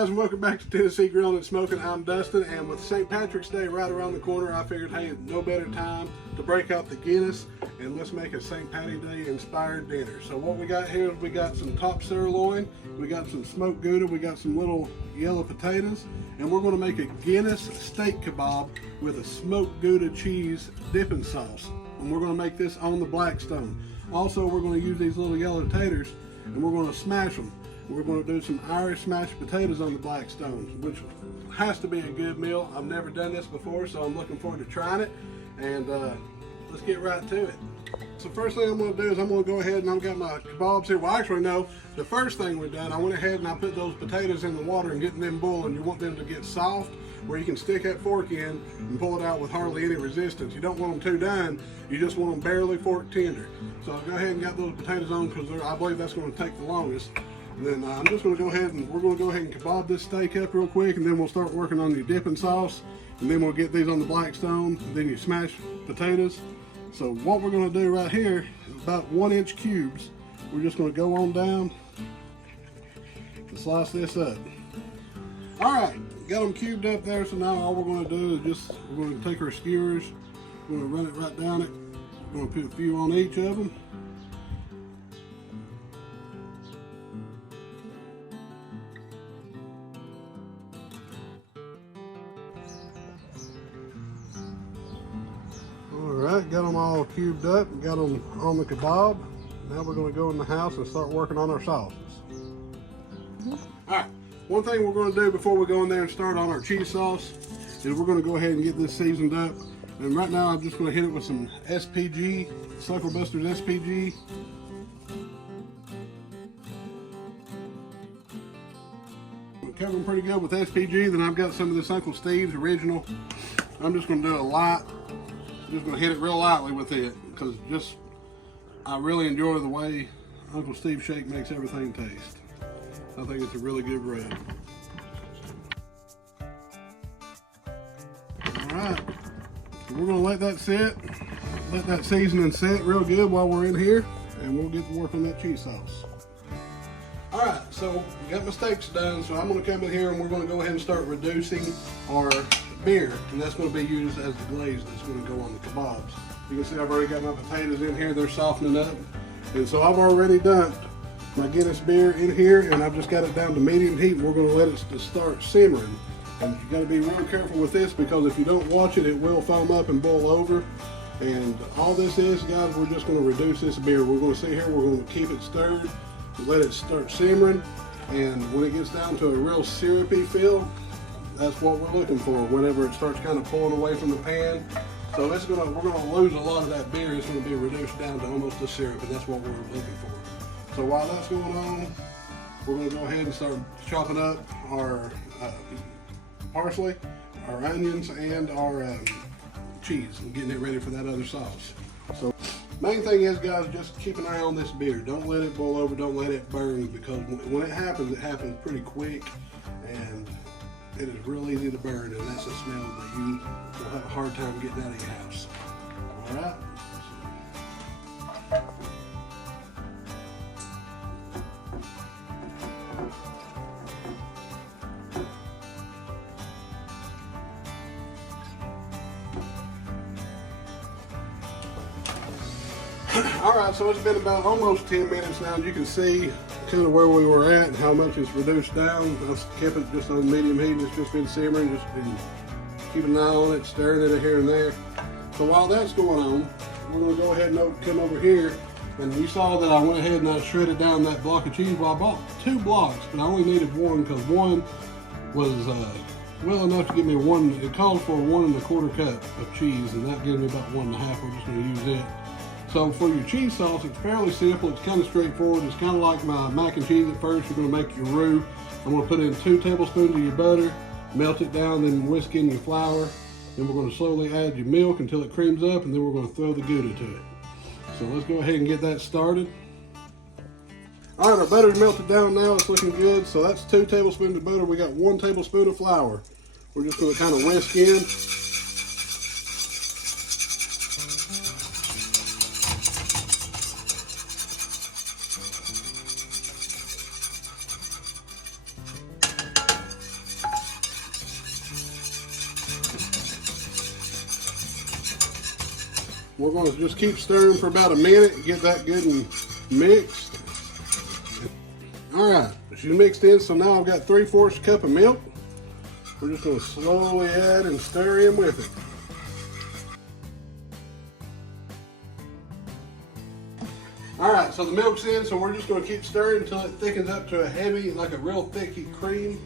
guys, and welcome back to Tennessee Grilling and Smoking. I'm Dustin, and with St. Patrick's Day right around the corner, I figured, hey, no better time to break out the Guinness and let's make a St. Patty Day inspired dinner. So what we got here is we got some top sirloin, we got some smoked Gouda, we got some little yellow potatoes, and we're going to make a Guinness steak kebab with a smoked Gouda cheese dipping sauce. And we're going to make this on the Blackstone. Also, we're going to use these little yellow taters and we're going to smash them. We're going to do some Irish smashed potatoes on the Blackstone, which has to be a good meal. I've never done this before, so I'm looking forward to trying it. And let's get right to it. So first thing I'm going to do is I'm going to go ahead and I've got my kebabs here. Well, actually, no. The first thing we've done, I went ahead and I put those potatoes in the water and getting them boiling. You want them to get soft, where you can stick that fork in and pull it out with hardly any resistance. You don't want them too done. You just want them barely fork tender. So I'll go ahead and got those potatoes on because I believe that's going to take the longest. And then I'm just going to go ahead and we're going to go ahead and kebab this steak up real quick, and then we'll start working on your dipping sauce, and then we'll get these on the Blackstone, and then you smash potatoes. So what we're going to do right here is about 1-inch cubes. We're just going to go on down and slice this up. All right, got them cubed up there. So now all we're going to do is we're going to take our skewers, we're going to run it right down it. We're going to put a few on each of them. Alright, got them all cubed up, got them on the kebab. Now we're going to go in the house and start working on our sauces. Alright, one thing we're going to do before we go in there and start on our cheese sauce is we're going to go ahead and get this seasoned up. And right now I'm just going to hit it with some SPG, Sucker Busters SPG. I'm covering pretty good with SPG. Then I've got some of this Uncle Steve's original. I'm just going to do a lot. Just going to hit it real lightly with it because I really enjoy the way Uncle Steve Shake makes everything taste. I think it's a really good rub. Alright, so we're going to let that sit, let that seasoning sit real good while we're in here, and we'll get to work on that cheese sauce. Alright, so we got my steaks done, so I'm going to come in here and we're going to go ahead and start reducing our beer, and that's going to be used as the glaze that's going to go on the kebabs. You can see I've already got my potatoes in here, they're softening up, and so I've already dumped my Guinness beer in here, and I've just got it down to medium heat, and we're going to let it start simmering. And you got to be real careful with this because if you don't watch it, it will foam up and boil over. And all this is, guys, we're just going to reduce this beer. We're going to sit here, we're going to keep it stirred, let it start simmering, and when it gets down to a real syrupy feel, that's what we're looking for whenever it starts kind of pulling away from the pan. So we're going to lose a lot of that beer. It's going to be reduced down to almost a syrup, and that's what we're looking for. So while that's going on, we're going to go ahead and start chopping up our parsley, our onions, and our cheese, and getting it ready for that other sauce. So main thing is, guys, just keep an eye on this beer. Don't let it boil over, don't let it burn, because when it happens pretty quick, and it is real easy to burn, and that's a smell that you will have a hard time getting out of your house. All right. All right, so it's been about almost 10 minutes now. You can see kind of where we were at and how much it's reduced down. I've kept it just on medium heat. It's just been simmering, just been keeping an eye on it, stirring it here and there. So while that's going on, we're going to go ahead and come over here. And you saw that I went ahead and I shredded down that block of cheese. Well, I bought 2 blocks, but I only needed 1 because 1 was well enough to give me 1. It calls for 1 1/4 cup of cheese, and that gives me about 1 1/2. We're just going to use it. So for your cheese sauce, it's fairly simple. It's kind of straightforward. It's kind of like my mac and cheese at first. You're going to make your roux. I'm going to put in 2 tablespoons of your butter, melt it down, then whisk in your flour. Then we're going to slowly add your milk until it creams up, and then we're going to throw the Gouda to it. So let's go ahead and get that started. All right, our butter's melted down now. It's looking good. So that's 2 tablespoons of butter. We got 1 tablespoon of flour. We're just going to kind of whisk in. We're going to just keep stirring for about a minute, get that good and mixed. All right, she's mixed in, so now I've got 3/4 cup of milk. We're just going to slowly add and stir in with it. All right, so the milk's in, so we're just going to keep stirring until it thickens up to a heavy, like a real thicky cream.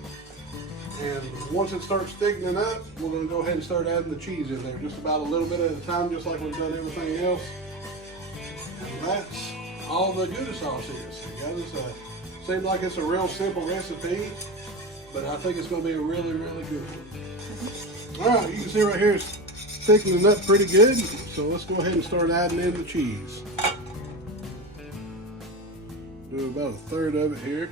And once it starts thickening up, we're going to go ahead and start adding the cheese in there, just about a little bit at a time, just like we've done everything else. And that's all the Gouda sauce is. Guys, seems like it's a real simple recipe, but I think it's going to be a really, really good one. All right, you can see right here it's thickening up pretty good. So let's go ahead and start adding in the cheese. Do about 1/3 of it here.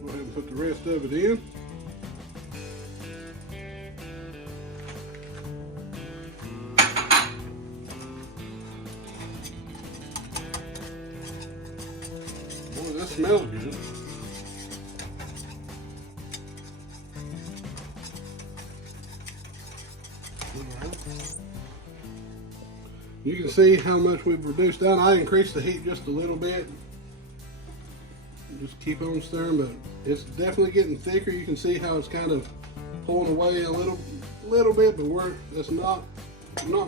Go ahead and put the rest of it in. That smells good. You can see how much we've reduced down. I increased the heat just a little bit. Just keep on stirring, but it's definitely getting thicker. You can see how it's kind of pulling away a little bit, but that's not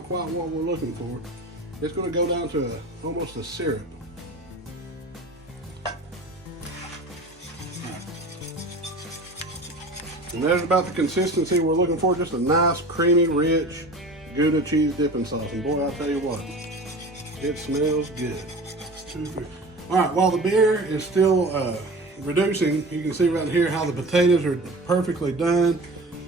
quite what we're looking for. It's going to go down to almost a syrup. And there's about the consistency we're looking for, just a nice, creamy, rich Gouda cheese dipping sauce. And boy, I'll tell you what, it smells good. All right, while the beer is still reducing, you can see right here how the potatoes are perfectly done.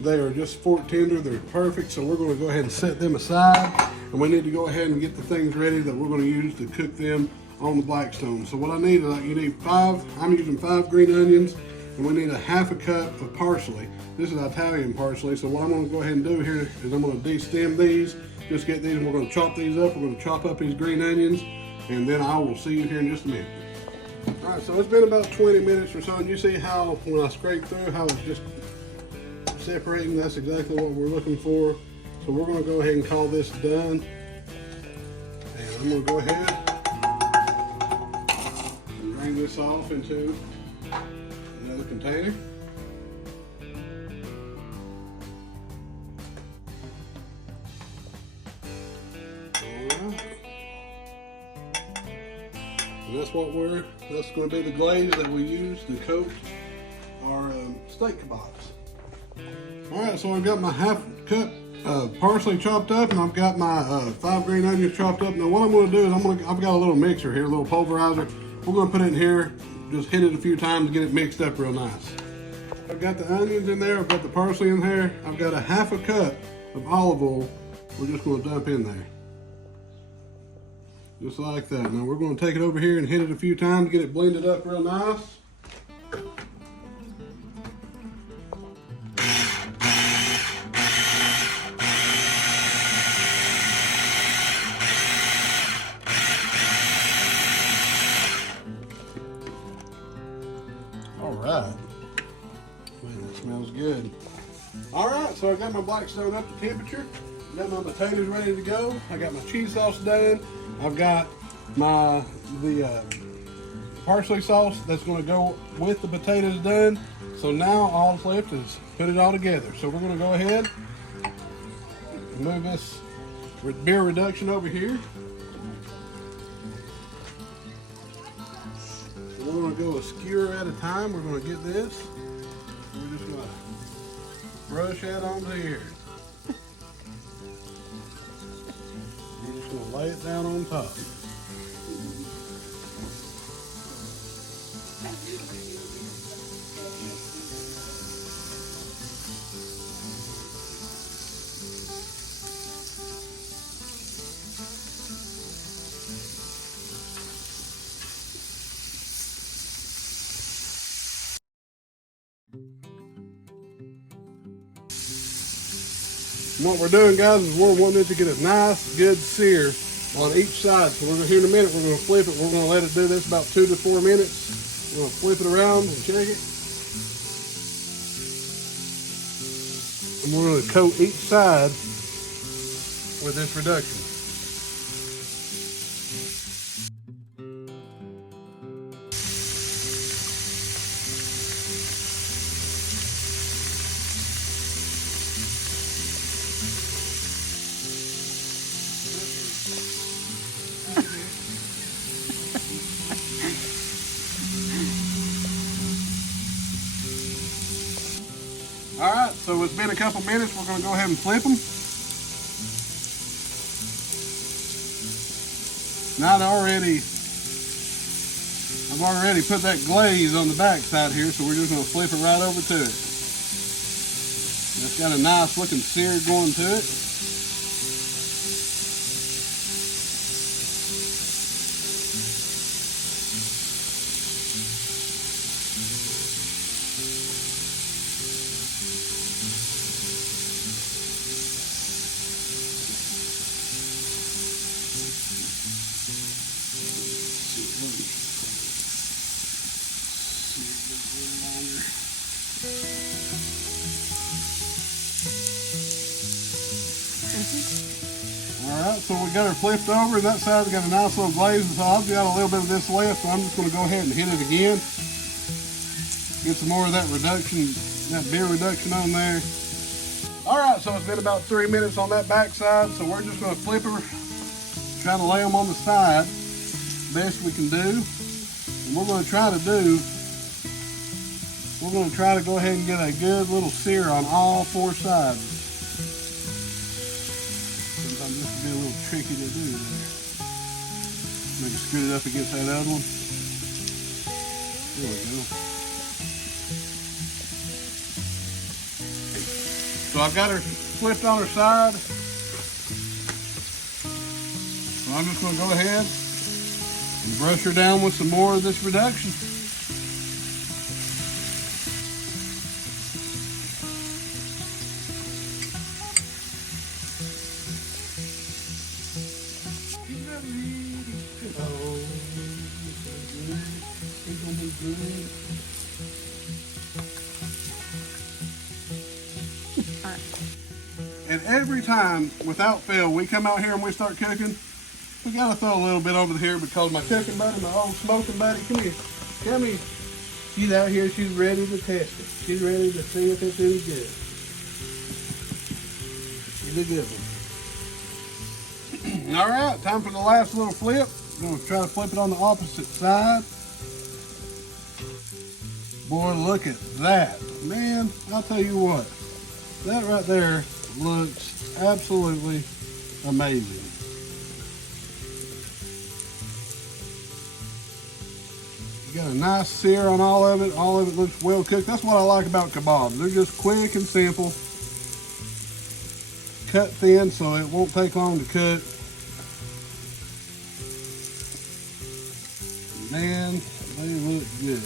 They are just fork tender, they're perfect. So we're gonna go ahead and set them aside. And we need to go ahead and get the things ready that we're gonna use to cook them on the Blackstone. So what I need is, you need I'm using 5 green onions, and we need a 1/2 cup of parsley. This is Italian parsley, so what I'm gonna go ahead and do here is I'm gonna de-stem these, just get these, and we're gonna chop these up. We're gonna chop up these green onions, and then I will see you here in just a minute. All right, so it's been about 20 minutes or so, and you see how when I scrape through, how it's just separating. That's exactly what we're looking for. So we're gonna go ahead and call this done. And I'm gonna go ahead and drain this off into another container. And that's going to be the glaze that we use to coat our steak kebabs. All right, so I've got my 1/2 cup parsley chopped up, and I've got my 5 green onions chopped up. Now what I'm going to do is I've got a little mixer here, a little pulverizer. We're going to put it in here, just hit it a few times to get it mixed up real nice. I've got the onions in there, I've got the parsley in there, I've got a 1/2 cup of olive oil we're just going to dump in there. Just like that. Now we're going to take it over here and hit it a few times to get it blended up real nice. All right. Man, that smells good. All right, so I got my Blackstone up to temperature. Got my potatoes ready to go. I got my cheese sauce done. I've got the parsley sauce that's going to go with the potatoes done. So now all that's left is put it all together. So we're going to go ahead and move this beer reduction over here. So we're going to go a skewer at a time. We're going to get this. We're just going to brush that onto here. We're just going to lay it down on top. And what we're doing, guys, is we're wanting it to get a nice, good sear on each side. So we're gonna, here in a minute, we're gonna flip it. We're gonna let it do this about 2 to 4 minutes. We're gonna flip it around and check it. And we're gonna coat each side with this reduction. All right, so it's been a couple minutes. We're gonna go ahead and flip them. Now I've already put that glaze on the back side here, so we're just gonna flip it right over to it. It's got a nice looking sear going to it. Alright, so we got her flipped over, and that side's got a nice little glaze, so I've got a little bit of this left, so I'm just going to go ahead and hit it again. Get some more of that reduction, that beer reduction on there. Alright, so it's been about 3 minutes on that back side, so we're just going to flip her, try to lay them on the side, best we can do. And we're going to try to go ahead and get a good little sear on all 4 sides. Sometimes this can be a little tricky to do there. Maybe scoot it up against that other one. There we go. So I've got her flipped on her side. So I'm just going to go ahead and brush her down with some more of this reduction. And every time, without fail, we come out here and we start cooking, we gotta throw a little bit over here because my cooking buddy, my old smoking buddy, come here. She's out here, she's ready to test it. She's ready to see if it's any good. She's a good one. All right, time for the last little flip. I'm gonna try to flip it on the opposite side. Boy, look at that. Man, I'll tell you what, that right there looks absolutely amazing. You got a nice sear on all of it. All of it looks well cooked. That's what I like about kebabs. They're just quick and simple. Cut thin so it won't take long to cook. Man, they look good.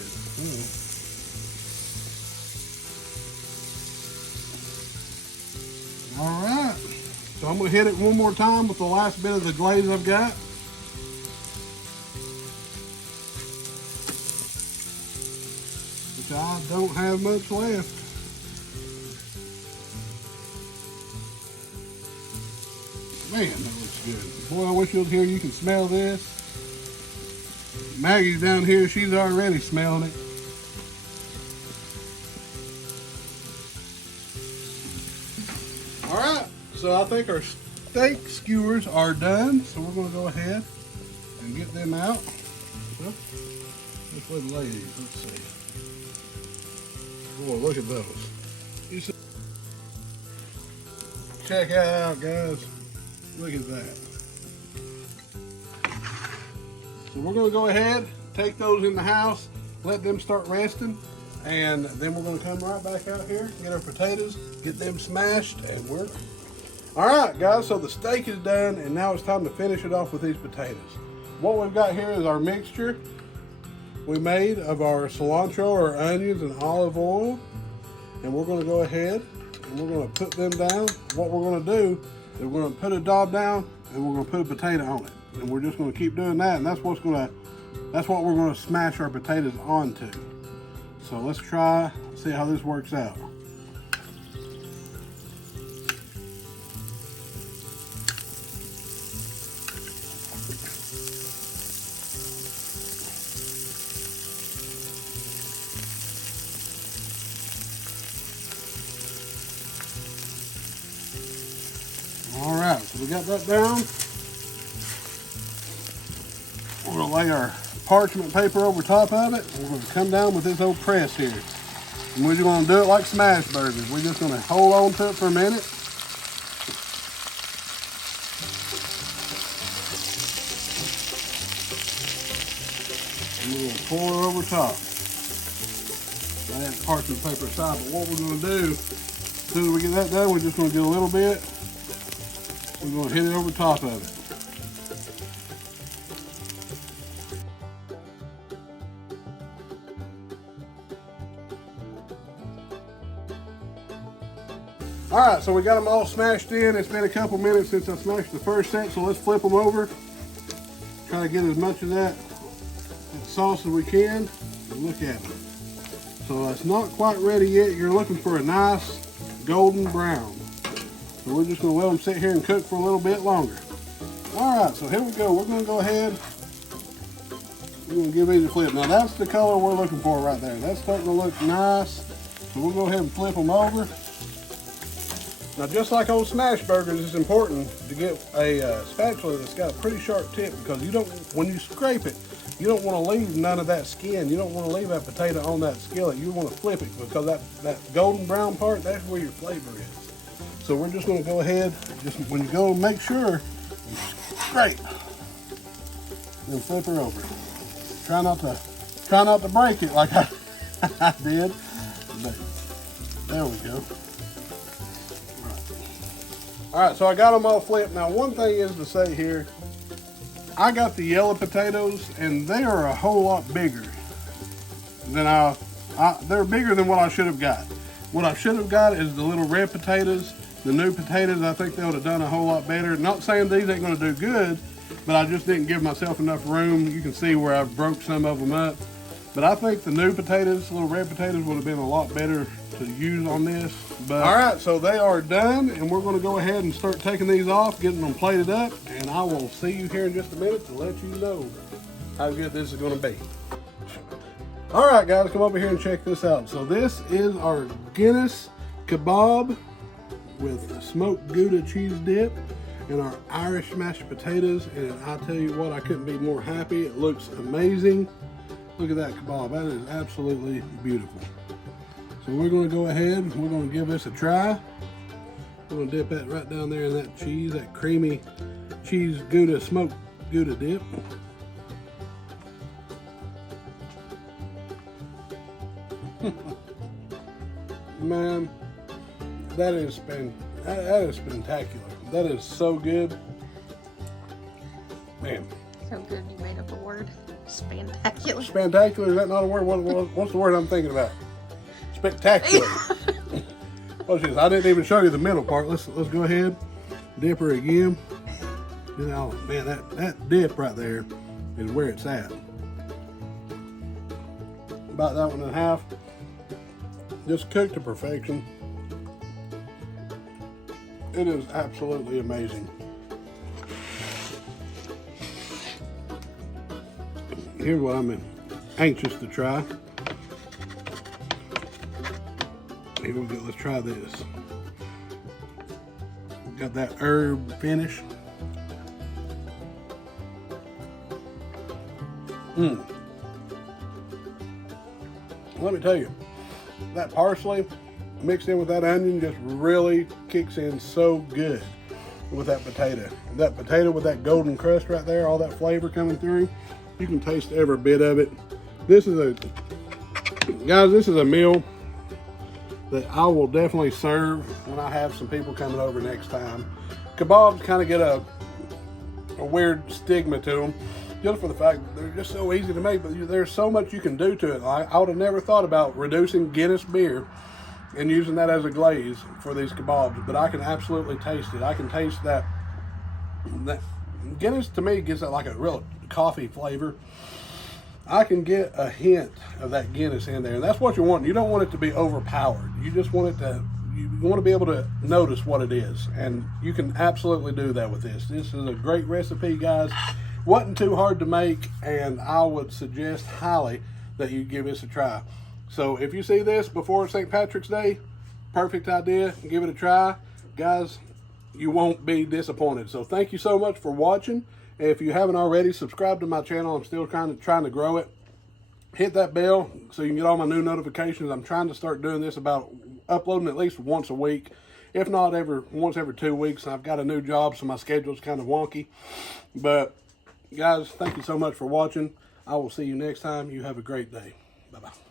All right, so I'm gonna hit it one more time with the last bit of the glaze I've got. Which I don't have much left. Man, that looks good. Boy, I wish you was here. You can smell this. Maggie's down here. She's already smelling it. All right, so I think our steak skewers are done. So we're gonna go ahead and get them out. Well, this way the ladies, let's see. Boy, look at those. You see? Check that out, guys. Look at that. So we're gonna go ahead, take those in the house, let them start resting, and then we're gonna come right back out here, get our potatoes, get them smashed, and we're... All right, guys, so the steak is done, and now it's time to finish it off with these potatoes. What we've got here is our mixture we made of our cilantro, our onions, and olive oil, and we're gonna go ahead and we're going to put them down. What we're going to do is we're going to put a daub down and we're going to put a potato on it. And we're just going to keep doing that, and that's what we're going to smash our potatoes onto. So let's try, see how this works out. All right, so we got that down. We're going to lay our parchment paper over top of it. We're going to come down with this old press here. And we're just going to do it like smash burgers. We're just going to hold on to it for a minute. And we're going to pour it over top. Lay that parchment paper aside. But what we're going to do, as soon as we get that done, we're just going to get a little bit. We're going to hit it over top of it. All right, so we got them all smashed in. It's been a couple minutes since I smashed the first set, so let's flip them over. Try to get as much of that sauce as we can. And look at them. So it's not quite ready yet. You're looking for a nice golden brown. So we're just gonna let them sit here and cook for a little bit longer. All right, so here we go. We're gonna go ahead. We're gonna give these a flip. Now that's the color we're looking for right there. That's starting to look nice. So we'll go ahead and flip them over. Now just like old smash burgers, it's important to get a spatula that's got a pretty sharp tip, because you don't, when you scrape it, you don't want to leave none of that skin. You don't want to leave that potato on that skillet. You want to flip it, because that golden brown part, that's where your flavor is. So we're just going to go ahead, just when you go, make sure you scrape, then flip her over. Try not to break it like I did. But there we go. All right, so I got them all flipped. Now, one thing is to say here, I got the yellow potatoes, and they are a whole lot bigger than they're bigger than what I should have got. What I should have got is the little red potatoes. The new potatoes, I think they would have done a whole lot better. Not saying these ain't gonna do good, but I just didn't give myself enough room. You can see where I broke some of them up. But I think the new potatoes, little red potatoes, would have been a lot better to use on this. But all right, so they are done, and we're going to go ahead and start taking these off, getting them plated up, and I will see you here in just a minute to let you know how good this is going to be. All right, guys, come over here and check this out. So this is our Guinness kebab with smoked Gouda cheese dip and our Irish mashed potatoes, and I tell you what, I couldn't be more happy. It looks amazing. Look at that kebab. That is absolutely beautiful. So we're going to go ahead, we're going to give this a try. We're going to dip that right down there in that cheese, that creamy cheese Gouda, smoked Gouda dip. Man, that is spectacular. That is so good. Man. So good you made up a word. Spectacular. Spectacular, is that not a word? What's the word I'm thinking about? Spectacular. Watch this. I didn't even show you the middle part. Let's go ahead, dip her again. You know, man, that dip right there is where it's at. About that one and a half. Just cooked to perfection. It is absolutely amazing. Here's what I'm anxious to try. Here we go, let's try this. Got that herb finish. Let me tell you, that parsley mixed in with that onion just really kicks in so good with that potato. That potato with that golden crust right there, all that flavor coming through. You can taste every bit of it. This is a meal that I will definitely serve when I have some people coming over next time. Kebabs kind of get a weird stigma to them, just for the fact that they're just so easy to make, but there's so much you can do to it. I would have never thought about reducing Guinness beer and using that as a glaze for these kebabs, but I can absolutely taste it. I can taste that Guinness to me gives it like a real coffee flavor. I can get a hint of that Guinness in there, and that's what you want. You don't want it to be overpowered. You just want it to, you want to be able to notice what it is, and you can absolutely do that with this. This is a great recipe, guys. Wasn't too hard to make, and I would suggest highly that you give this a try. So if you see this before St. Patrick's Day, perfect idea. Give it a try, guys. You won't be disappointed. So thank you so much for watching. If you haven't already, subscribe to my channel. I'm still trying to grow it. Hit that bell so you can get all my new notifications. I'm trying to start doing this about uploading at least once a week, if not once every 2 weeks. I've got a new job, so my schedule's kind of wonky. But guys, thank you so much for watching. I will see you next time. You have a great day. Bye-bye.